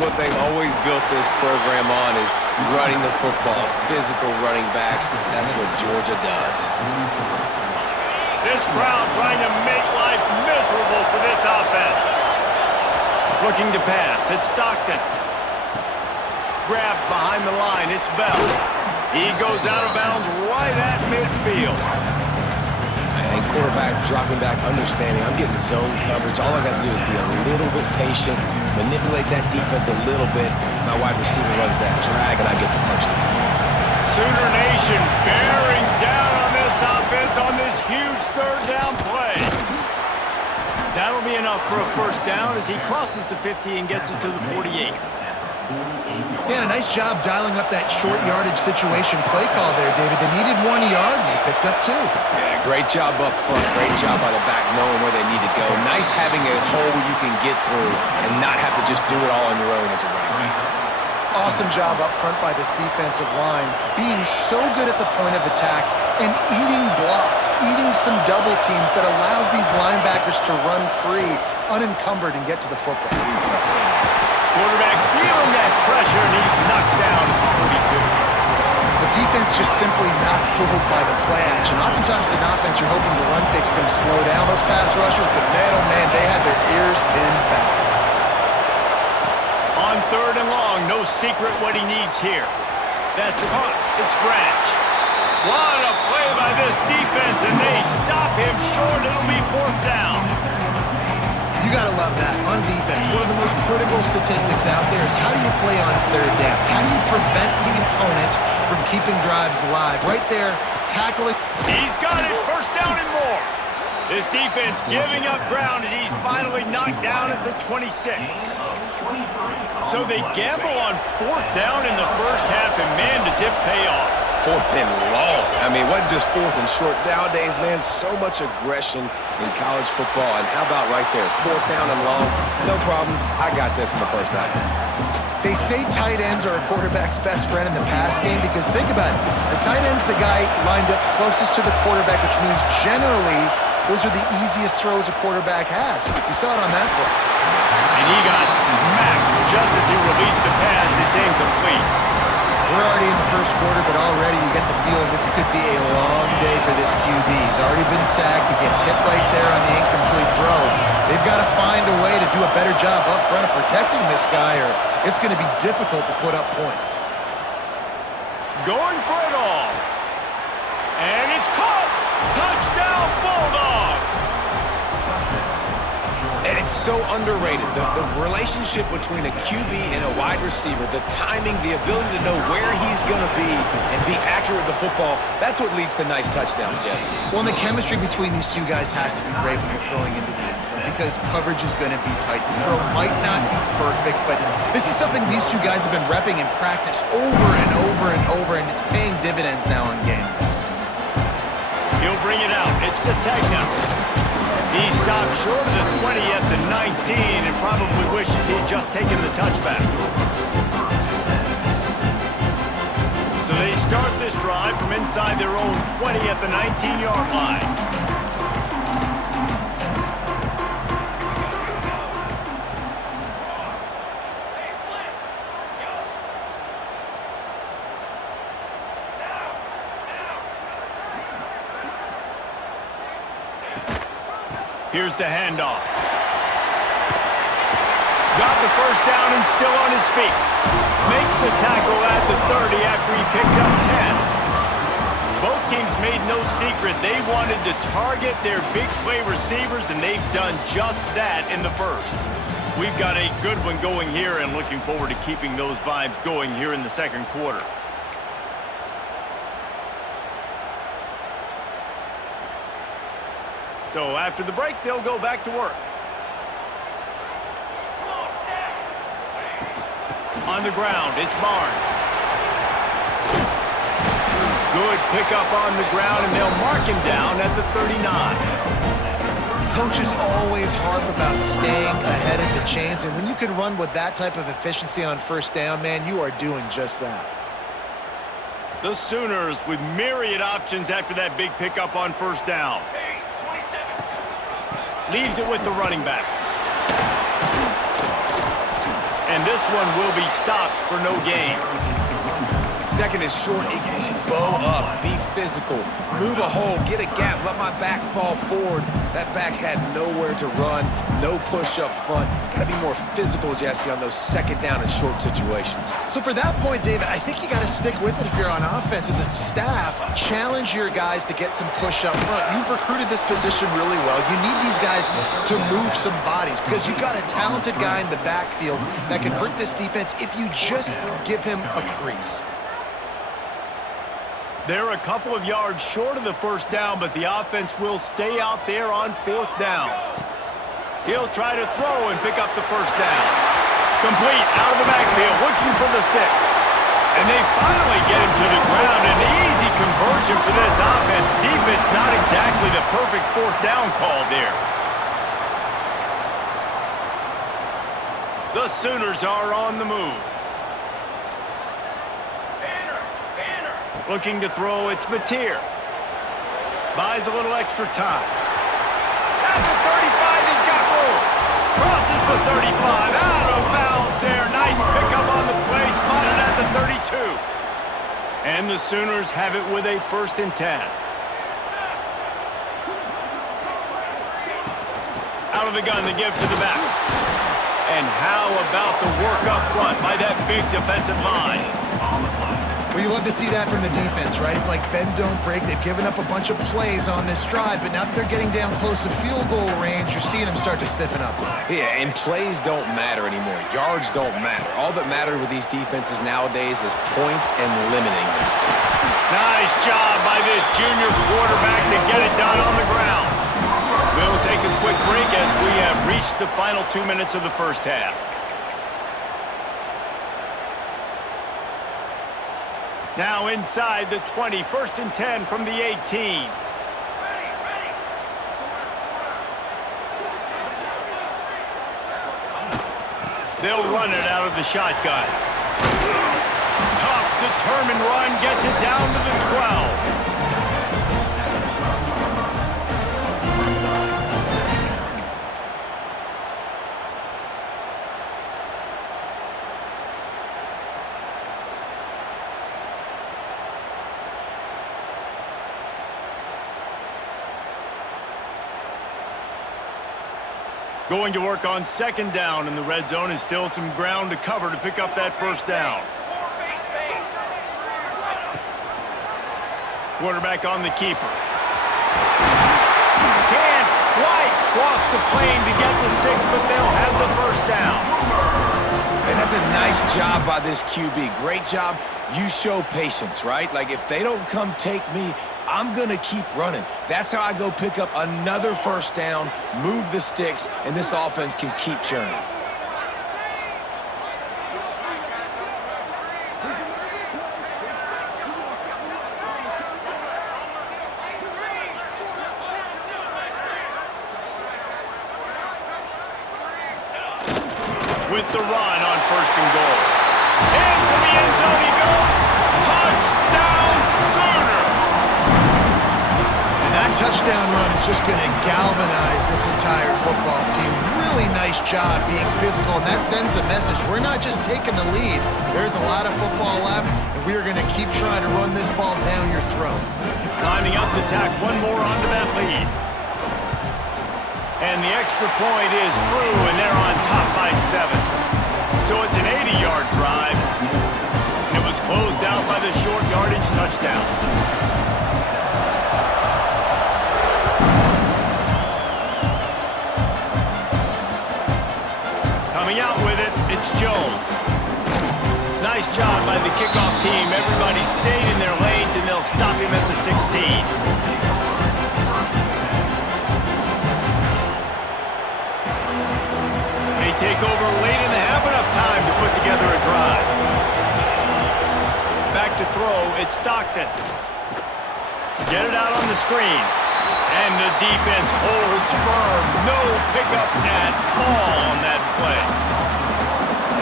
what they've always built this program on is running the football, physical running backs. That's what Georgia does. This crowd trying to make life miserable for this offense. Looking to pass, it's Stockton. Grabbed behind the line, it's Bell. He goes out of bounds right at midfield. And quarterback dropping back, understanding I'm getting zone coverage. All I got to do is be a little bit patient, manipulate that defense a little bit. My wide receiver runs that drag, and I get the first down. Sooner Nation bearing down on this offense on this huge third down play. That'll be enough for a first down as he crosses the 50 and gets it to the 48. Yeah, a nice job dialing up that short yardage situation play call there, David. They needed 1 yard, and they picked up 2. Yeah, great job up front. Great job by the back knowing where they need to go. Nice having a hole you can get through and not have to just do it all on your own as a running back. Awesome job up front by this defensive line, being so good at the point of attack and eating blocks, eating some double teams that allows these linebackers to run free, unencumbered, and get to the football. Quarterback feeling that pressure, and he's knocked down at the 42. The defense just simply not fooled by the play action. Oftentimes in offense, you're hoping the run fix is going to slow down those pass rushers, but man, oh man, they had their ears pinned back. On third and long, no secret what he needs here. That's caught. It's Branch. What a play by this defense, and they stop him short. It'll be fourth down. You got to love that on defense. One of the most critical statistics out there is how do you play on third down? How do you prevent the opponent from keeping drives alive? Right there, tackling. He's got it. First down and more. This defense giving up ground as he's finally knocked down at the 26. So they gamble on fourth down in the first half, and man, does it pay off. Fourth and long. I mean, wasn't just fourth and short. Nowadays, man, so much aggression in college football. And how about right there? Fourth down and long. No problem. I got this in the first half. They say tight ends are a quarterback's best friend in the pass game because think about it. The tight end's the guy lined up closest to the quarterback, which means generally those are the easiest throws a quarterback has. You saw it on that play. And he got smacked just as he released the pass. It's incomplete. We're already in the first quarter, but already you get the feeling this could be a long day for this QB. He's already been sacked. He gets hit right there on the incomplete throw. They've got to find a way to do a better job up front of protecting this guy, or it's going to be difficult to put up points. Going for it all. And it's caught. Touchdown, Bulldogs. And it's so underrated. The relationship between a QB and a wide receiver, the timing, the ability to know where he's going to be and be accurate with the football, that's what leads to nice touchdowns, Jesse. Well, and the chemistry between these two guys has to be great when you're throwing into the end zone because coverage is going to be tight. The throw might not be perfect, but this is something these two guys have been repping in practice over and over and over, and it's paying dividends now in game. He'll bring it out. It's Sategna. He stopped short of the 20 at the 19 and probably wishes he'd just taken the touchback. So they start this drive from inside their own 20 at the 19-yard line. Here's the handoff. Got the first down and still on his feet. Makes the tackle at the 30 after he picked up 10. Both teams made no secret they wanted to target their big play receivers, and they've done just that in the first. We've got a good one going here and looking forward to keeping those vibes going here in the second quarter. So after the break, they'll go back to work. On the ground, it's Barnes. Good pickup on the ground, and they'll mark him down at the 39. Coaches always harp about staying ahead of the chains, and when you can run with that type of efficiency on first down, man, you are doing just that. The Sooners with myriad options after that big pickup on first down. Leaves it with the running back. And this one will be stopped for no gain. Second and short equals bow up, be physical, move a hole, get a gap, let my back fall forward. That back had nowhere to run, no push up front. Got to be more physical, Jesse, on those second down and short situations. So for that point, David, I think you got to stick with it if you're on offense as a staff. Challenge your guys to get some push up front. You've recruited this position really well. You need these guys to move some bodies because you've got a talented guy in the backfield that can hurt this defense if you just give him a crease. They're a couple of yards short of the first down, but the offense will stay out there on fourth down. He'll try to throw and pick up the first down. Complete out of the backfield, looking for the sticks. And they finally get him to the ground. An easy conversion for this offense. Defense not exactly the perfect fourth down call there. The Sooners are on the move. Looking to throw, it's Mateer. Buys a little extra time. At the 35, he's got room. Crosses the 35, out of bounds there. Nice pickup on the play, spotted at the 32. And the Sooners have it with a 1st and 10. Out of the gun, the give to the back. And how about the work up front by that big defensive line? Well, you love to see that from the defense, right? It's like bend, don't break. They've given up a bunch of plays on this drive, but now that they're getting down close to field goal range, you're seeing them start to stiffen up. Yeah, and plays don't matter anymore. Yards don't matter. All that matters with these defenses nowadays is points and limiting them. Nice job by this junior quarterback to get it done on the ground. We'll take a quick break as we have reached the final 2 minutes of the first half. Now inside the 20, 1st and 10 from the 18. They'll run it out of the shotgun. Tough, determined run, gets it down to the 12. Going to work on 2nd down in the red zone, and still some ground to cover to pick up that 1st down. Quarterback on the keeper. Can't quite cross the plane to get the 6, but they'll have the 1st down. And that's a nice job by this QB. Great job. You show patience, right? Like, if they don't come take me, I'm going to keep running. That's how I go pick up another 1st down, move the sticks, and this offense can keep churning. With the run on 1st and goal. Into the end zone he goes. Touchdown, Sooners! And that touchdown run is just going to galvanize this entire football team. Really nice job being physical, and that sends a message. We're not just taking the lead. There's a lot of football left, and we are going to keep trying to run this ball down your throat. Lining up to tack one more onto that lead. And the extra point is true, and they're on top by 7. So it's an 80-yard drive. And it was closed out by the short yardage touchdown. Coming out with it, it's Jones. Nice job by the kickoff team. Everybody stayed in their lanes, and they'll stop him at the 16. Take over late in the half, enough time to put together a drive. Back to throw, it's Stockton. Get it out on the screen. And the defense holds firm. No pickup at all on that play.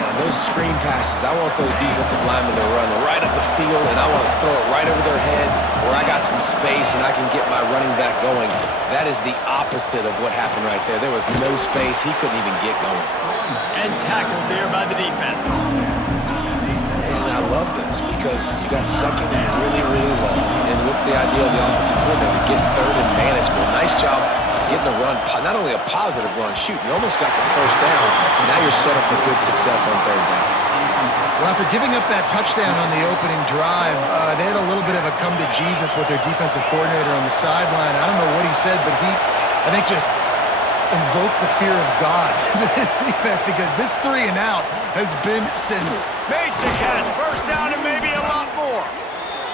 Man, Those screen passes, I want those defensive linemen to run right up the field, and I want to throw it right over their head where I got some space and I can get my running back going. That is the opposite of what happened right there. There was no space. He couldn't even get going. And tackled there by the defense. And I love this because you got second and really, really long. And what's the idea of the offensive coordinator? Get third and manageable. Nice job getting a run, not only a positive run, shoot, you almost got the first down. Now you're set up for good success on third down. Well, after giving up that touchdown on the opening drive, they had a little bit of a come to Jesus with their defensive coordinator on the sideline. I don't know what he said, but he, I think, just invoked the fear of God into this defense because this 3 and out has been since. Makes a catch, first down and maybe a lot more.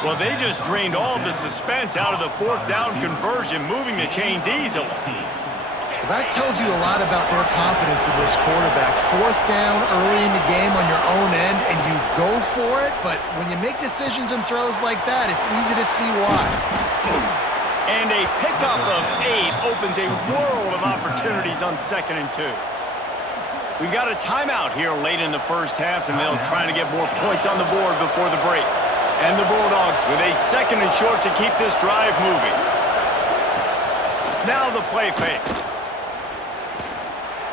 Well, they just drained all the suspense out of the fourth down conversion, moving the chains easily. That tells you a lot about their confidence in this quarterback. Fourth down early in the game on your own end, and you go for it, but when you make decisions and throws like that, it's easy to see why. And a pickup of 8 opens a world of opportunities on 2nd and 2. We got a timeout here late in the first half, and they'll try to get more points on the board before the break. And the Bulldogs with a 2nd and short to keep this drive moving. Now the play fake.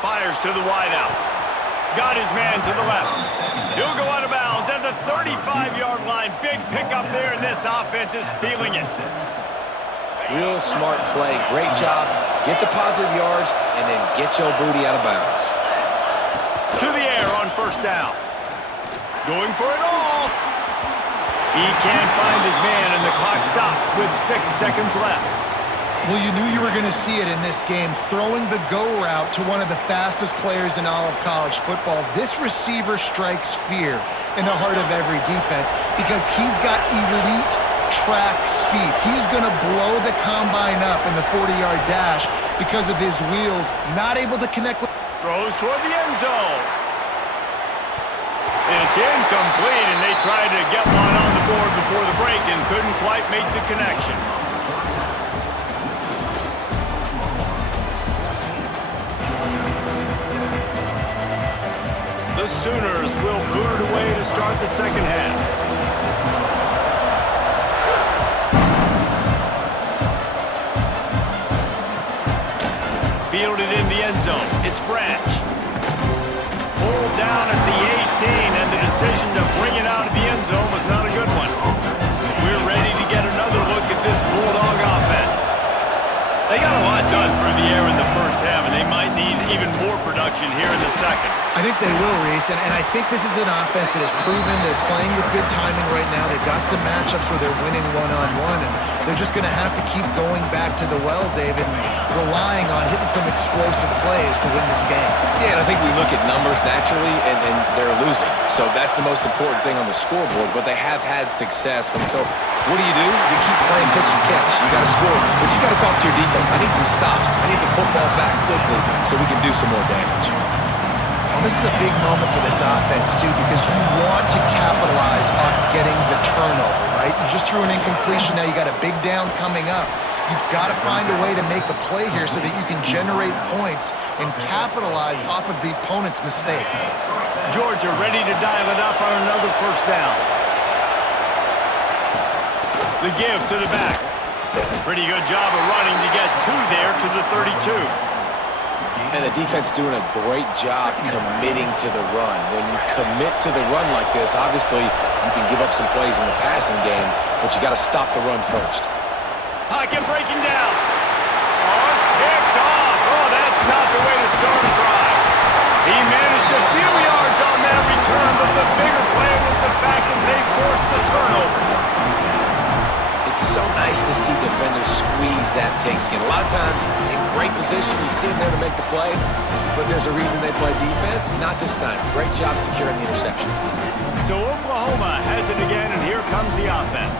Fires to the wideout. Got his man to the left. He'll go out of bounds at the 35-yard line. Big pickup there, and this offense is feeling it. Real smart play. Great job. Get the positive yards, and then get your booty out of bounds. To the air on first down. Going for it all. He can't find his man, and the clock stops with 6 seconds left. Well, you knew you were going to see it in this game, throwing the go route to one of the fastest players in all of college football. This receiver strikes fear in the heart of every defense because he's got elite track speed. He's going to blow the combine up in the 40-yard dash because of his wheels, not able to connect with... Throws toward the end zone. It's incomplete, and they tried to get one on the board before the break and couldn't quite make the connection. The Sooners will boot it away to start the second half. Fielded in the end zone. It's Branch. Pulled down at the 18, and the decision to bring it out of the end zone was not a good one. We're ready to get another look at this Bulldog offense. They got a lot done through the air in the first half, and they might need even more production here in the second. I think they will, Reese, and I think this is an offense that has proven they're playing with good timing right now. They've got some matchups where they're winning one-on-one, and they're just going to have to keep going back to the well, David, and relying on hitting some explosive plays to win this game. Yeah, and I think we look at numbers naturally, and they're losing. So that's the most important thing on the scoreboard, but they have had success. And so what do? You keep playing pitch and catch. You got to score, but you got to talk to your defense. I need some stops. I need the football back quickly so we can do some more damage. Well, this is a big moment for this offense, too, because you want to capitalize off getting the turnover, right? You just threw an incompletion. Now you got a big down coming up. You've got to find a way to make a play here so that you can generate points and capitalize off of the opponent's mistake. Georgia ready to dial it up on another first down. The give to the back. Pretty good job of running to get 2 there to the 32. And the defense doing a great job committing to the run. When you commit to the run like this, obviously you can give up some plays in the passing game, but you got to stop the run first. Pocket breaking down. Oh, it's picked off. Oh, that's not the way to start a drive. He managed a few yards on that return, but the bigger play was the fact that they forced the turnover. It's so nice to see defenders squeeze that pigskin. A lot of times, in great position, you see them there to make the play, but there's a reason they play defense. Not this time. Great job securing the interception. So Oklahoma has it again, and here comes the offense.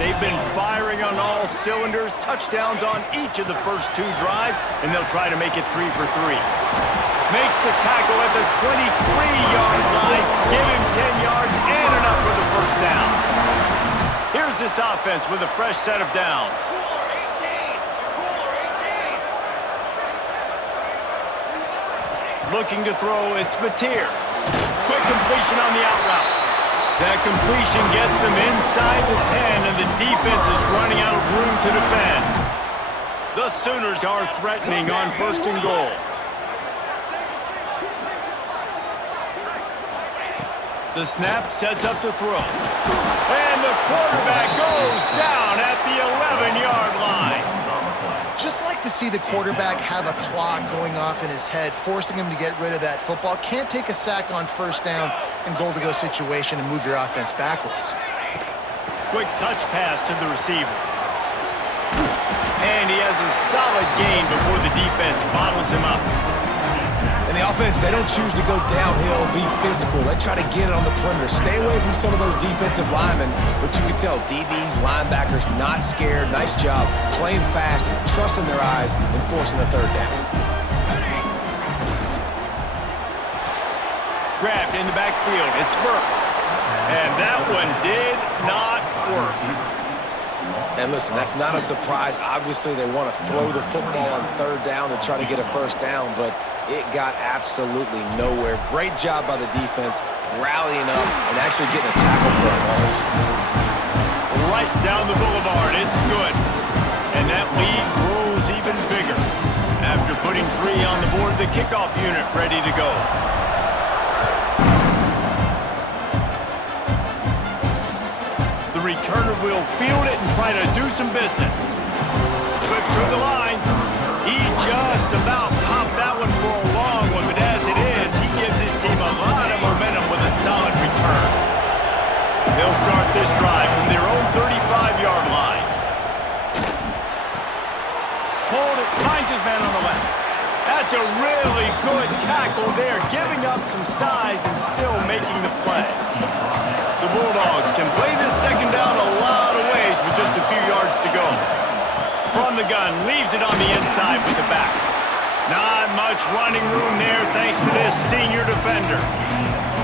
They've been firing on all cylinders, touchdowns on each of the first 2 drives, and they'll try to make it 3 for 3. Makes the tackle at the 23-yard line, give him 10 yards and enough for the first down. Here's this offense with a fresh set of downs. Looking to throw, it's Mateer. Quick completion on the out route. That completion gets them inside the 10, and the defense is running out of room to defend. The Sooners are threatening on 1st and goal. The snap sets up to throw. And the quarterback goes down at the 11-yard line. Just like to see the quarterback have a clock going off in his head, forcing him to get rid of that football. Can't take a sack on 1st down and goal-to-go situation and move your offense backwards. Quick touch pass to the receiver. And he has a solid gain before the defense bottles him up. And the offense, they don't choose to go downhill, be physical. They try to get it on the perimeter. Stay away from some of those defensive linemen, but you can tell DBs, linebackers, not scared. Nice job playing fast, trusting their eyes, and forcing the 3rd down. Grabbed in the backfield. It's Burks. And that one did not work. And listen, that's not a surprise. Obviously, they want to throw the football on 3rd down to try to get a 1st down, but it got absolutely nowhere. Great job by the defense, rallying up and actually getting a tackle for it, Wallace. Right down the boulevard. It's good. And that lead grows even bigger. After putting 3 on the board, the kickoff unit ready to go. The returner will field it and try to do some business. Slips through the line. He just about popped that one for a long one, but as it is, he gives his team a lot of momentum with a solid return. They'll start this drive from their own 35-yard line. Hold it, finds his man on the left. That's a really good tackle there, giving up some size and still making the play. The Bulldogs can play this 2nd down a lot of ways with just a few yards to go. From the gun, leaves it on the inside with the back. Not much running room there thanks to this senior defender.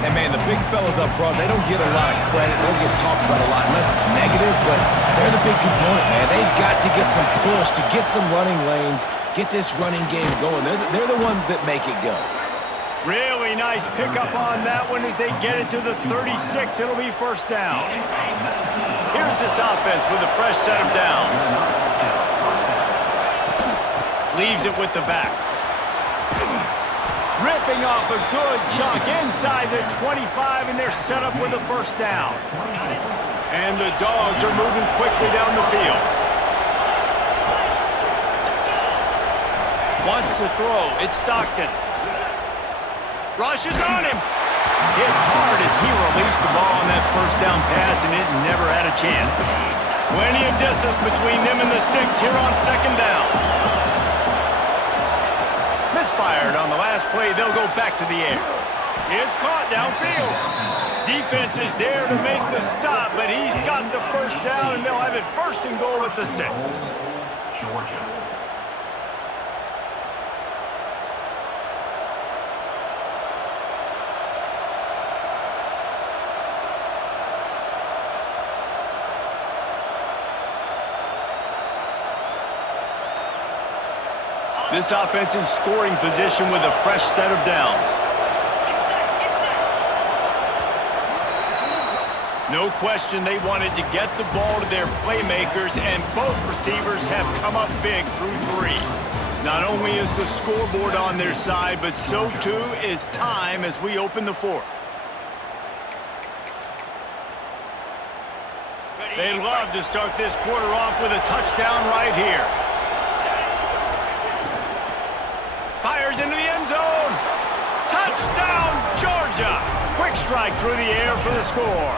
And man, the big fellas up front, they don't get a lot of credit. They don't get talked about a lot unless it's negative, but they're the big component, man. They've got to get some push, to get some running lanes, get this running game going. They're the ones that make it go. Really nice pickup on that one as they get it to the 36. It'll be 1st down. Here's this offense with a fresh set of downs. Leaves it with the back. Ripping off a good chunk inside the 25, and they're set up with a 1st down. And the Dogs are moving quickly down the field. Wants to throw. It's Stockton. Rushes on him. Hit hard as he released the ball on that 1st down pass, and it never had a chance. Plenty of distance between them and the sticks here on 2nd down. Misfired on the last play. They'll go back to the air. It's caught downfield. Defense is there to make the stop, but he's got the 1st down, and they'll have it 1st and goal at the 6. This offense in scoring position with a fresh set of downs. No question they wanted to get the ball to their playmakers, and both receivers have come up big through 3. Not only is the scoreboard on their side, but so too is time as we open the 4th. They'd love to start this quarter off with a touchdown right here. Fires into the end zone. Touchdown, Georgia. Quick strike through the air for the score.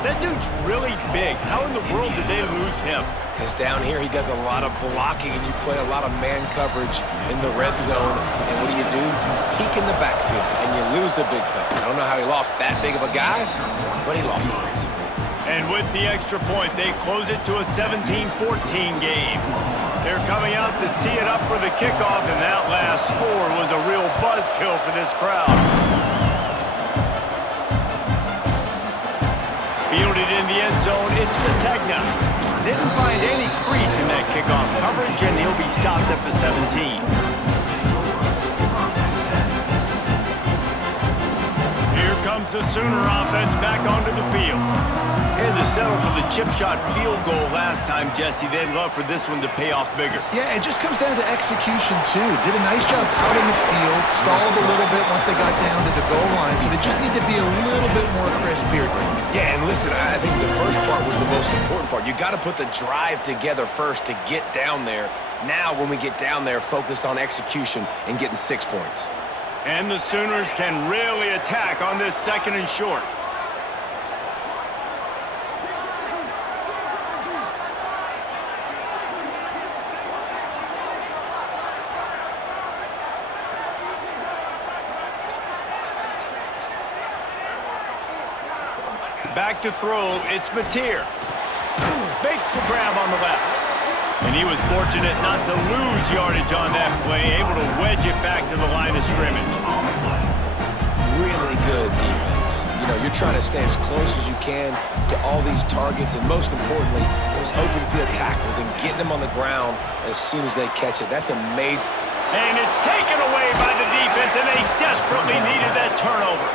That dude's really big. How in the world did they lose him? Because down here he does a lot of blocking, and you play a lot of man coverage in the red zone. And what do? Peek in the backfield, and you lose the big fella. I don't know how he lost that big of a guy, but he lost the race. And with the extra point, they close it to a 17-14 game. They're coming out to tee it up for the kickoff, and that last score was a real buzzkill for this crowd. Fielded in the end zone, it's Sategna. Didn't find any crease in that kickoff coverage, and he'll be stopped at the 17. comes the Sooner offense back onto the field. Had to settle for the chip shot field goal last time, Jesse. They'd love for this one to pay off bigger. Yeah, it just comes down to execution, too. Did a nice job out in the field, stalled a little bit once they got down to the goal line, so they just need to be a little bit more crisp here. Yeah, and listen, I think the first part was the most important part. You got to put the drive together first to get down there. Now, when we get down there, focus on execution and getting 6 points. And the Sooners can really attack on this 2nd and short. Back to throw, it's Mateer. Makes the grab on the left. And he was fortunate not to lose yardage on that play, able to wedge it back to the line of scrimmage. Really good defense. You know, you're trying to stay as close as you can to all these targets, and most importantly, those open field tackles and getting them on the ground as soon as they catch it. That's a made. And it's taken away by the defense, and they desperately needed that turnover.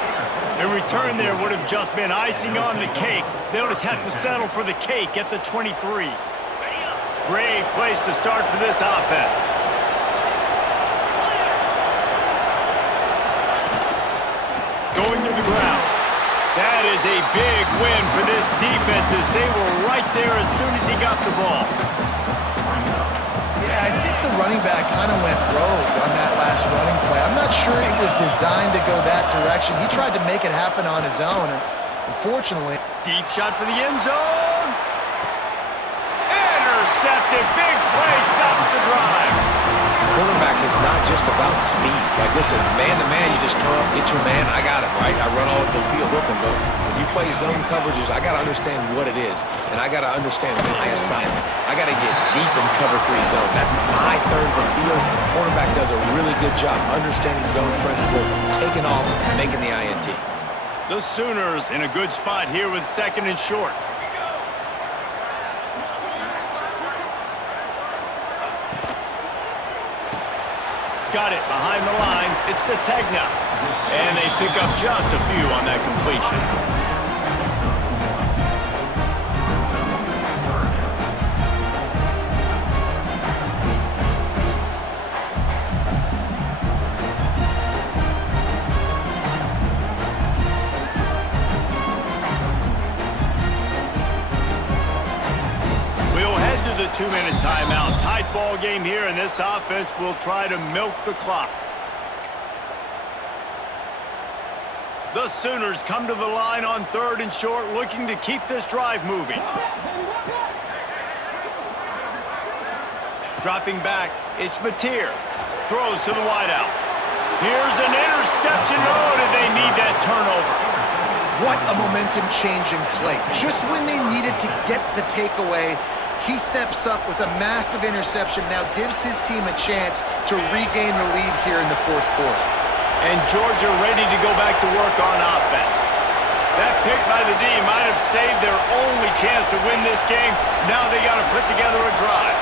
A return there would have just been icing on the cake. They'll just have to settle for the cake at the 23. Great place to start for this offense. Going to the ground. That is a big win for this defense as they were right there as soon as he got the ball. Yeah, I think the running back kind of went rogue on that last running play. I'm not sure it was designed to go that direction. He tried to make it happen on his own, and unfortunately... Deep shot for the end zone. Intercepted. Big play. Stops the drive. Quarterbacks, it's not just about speed. Like, listen, man-to-man, you just come up, get your man, I got him, right? I run all over the field with him, but when you play zone coverages, I got to understand what it is, and I got to understand my assignment. I got to get deep in cover 3 zone. That's my third of the field. Quarterback does a really good job understanding zone principle, taking off, making the INT. The Sooners in a good spot here with 2nd and short. Got it behind the line. It's Sategna. And they pick up just a few on that completion. We'll head to the 2-minute timeout. Tight ball game here, and this offense will try to milk the clock. The Sooners come to the line on 3rd and short, looking to keep this drive moving. Dropping back, it's Mateer. Throws to the wideout. Here's an interception. Oh, did they need that turnover? What a momentum-changing play. Just when they needed to get the takeaway, he steps up with a massive interception, now gives his team a chance to regain the lead here in the 4th quarter. And Georgia ready to go back to work on offense. That pick by the D might have saved their only chance to win this game. Now they got to put together a drive.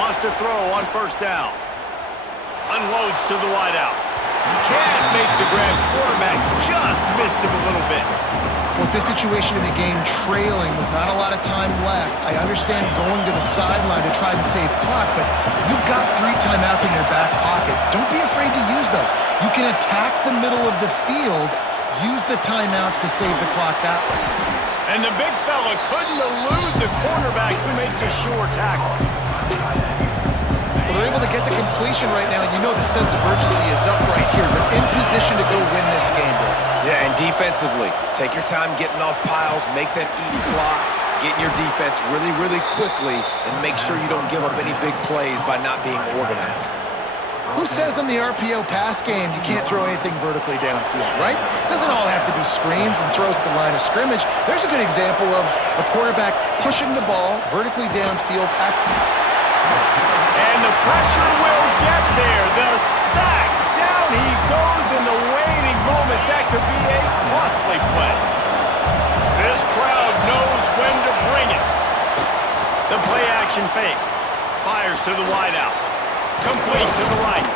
Wants to throw on 1st down. Unloads to the wideout. Can't make the grab. Quarterback just missed him a little bit. With this situation in the game trailing with not a lot of time left, I understand going to the sideline to try and save clock, but you've got 3 timeouts in your back pocket. Don't be afraid to use those. You can attack the middle of the field, use the timeouts to save the clock that way. And the big fella couldn't elude the cornerback who makes a sure tackle. Well, they're able to get the completion right now, and you know the sense of urgency is up right here. They're in position to go win this game, though. Yeah, and defensively, take your time getting off piles, make them eat clock, get in your defense really, really quickly, and make sure you don't give up any big plays by not being organized. Who says in the RPO pass game you can't throw anything vertically downfield, right? It doesn't all have to be screens and throws at the line of scrimmage. There's a good example of a quarterback pushing the ball vertically downfield after... And the pressure will get there. The sack. Down he goes in the waning moments. That could be a costly play. This crowd knows when to bring it. The play action fake. Fires to the wideout. Complete to the right.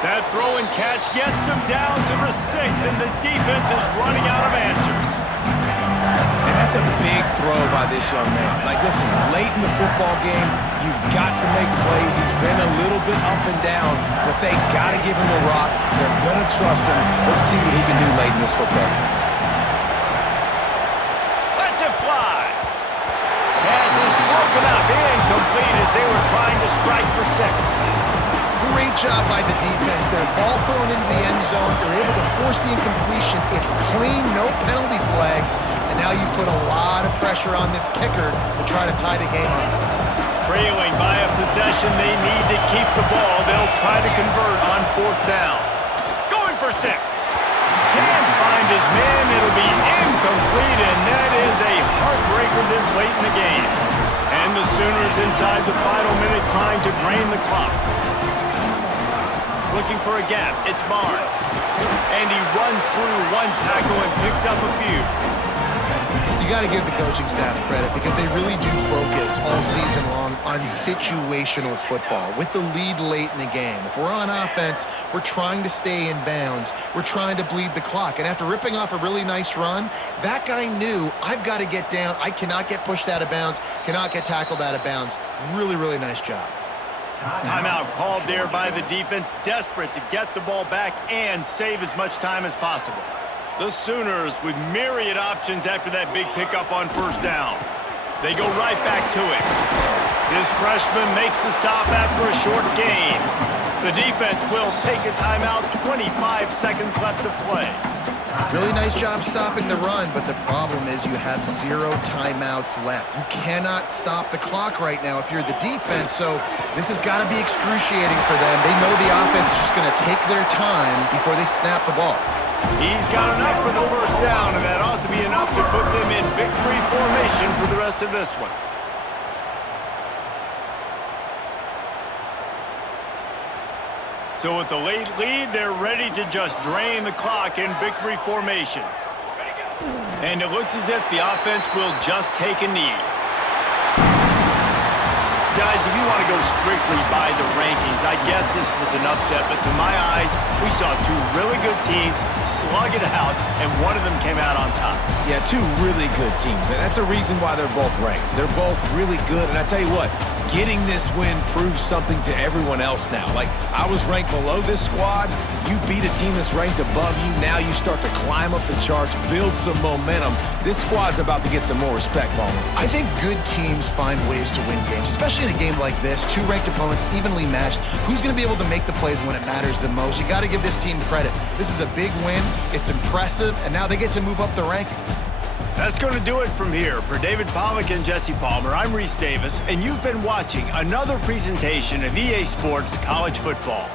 That throw and catch gets them down to the 6, and the defense is running out of answers. And that's a big throw by this young man. Like, listen, late in the football game, you've got to make plays. He's been a little bit up and down, but they got to give him the rock. They're going to trust him. Let's see what he can do late in this football game. Let's it fly. Pass is broken up, incomplete as they were trying to strike for 6. Great job by the defense there. Ball thrown into the end zone. You're able to force the incompletion. It's clean, no penalty flags. And now you put a lot of pressure on this kicker to try to tie the game up. Trailing by a possession, they need to keep the ball. They'll try to convert on 4th down. Going for 6. Can't find his man. It'll be incomplete, and that is a heartbreaker this late in the game. And the Sooners inside the final minute trying to drain the clock. Looking for a gap, it's Barnes. And he runs through one tackle and picks up a few. You got to give the coaching staff credit because they really do focus all season long on situational football with the lead late in the game. If we're on offense, we're trying to stay in bounds. We're trying to bleed the clock. And after ripping off a really nice run, that guy knew, I've got to get down. I cannot get pushed out of bounds, cannot get tackled out of bounds. Really, really nice job. Timeout called there by the defense, desperate to get the ball back and save as much time as possible. The Sooners with myriad options after that big pickup on 1st down. They go right back to it. This freshman makes the stop after a short gain. The defense will take a timeout, 25 seconds left to play. Really nice job stopping the run, but the problem is you have 0 timeouts left. You cannot stop the clock right now if you're the defense, so this has got to be excruciating for them. They know the offense is just going to take their time before they snap the ball. He's got enough for the 1st down, and that ought to be enough to put them in victory formation for the rest of this one. So with the late lead, they're ready to just drain the clock in victory formation. And it looks as if the offense will just take a knee. Guys, if you want to go strictly by the rankings, I guess this was an upset, but to my eyes, we saw 2 really good teams slug it out, and one of them came out on top. Yeah, 2 really good teams. That's a reason why they're both ranked. They're both really good, and I tell you what, getting this win proves something to everyone else now. Like, I was ranked below this squad. You beat a team that's ranked above you. Now you start to climb up the charts, build some momentum. This squad's about to get some more respect, Ballmer. I think good teams find ways to win games, especially in a game like this. 2 ranked opponents, evenly matched. Who's going to be able to make the plays when it matters the most? You got to give this team credit. This is a big win. It's impressive, and now they get to move up the rankings. That's going to do it from here. For David Pollack and Jesse Palmer, I'm Reese Davis, and you've been watching another presentation of EA Sports College Football.